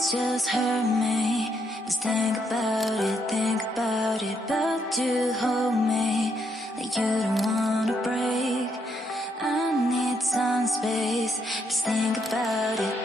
this just hurt me. Just think about it, but you hold me like you don't wanna break. I need some space, just think about it.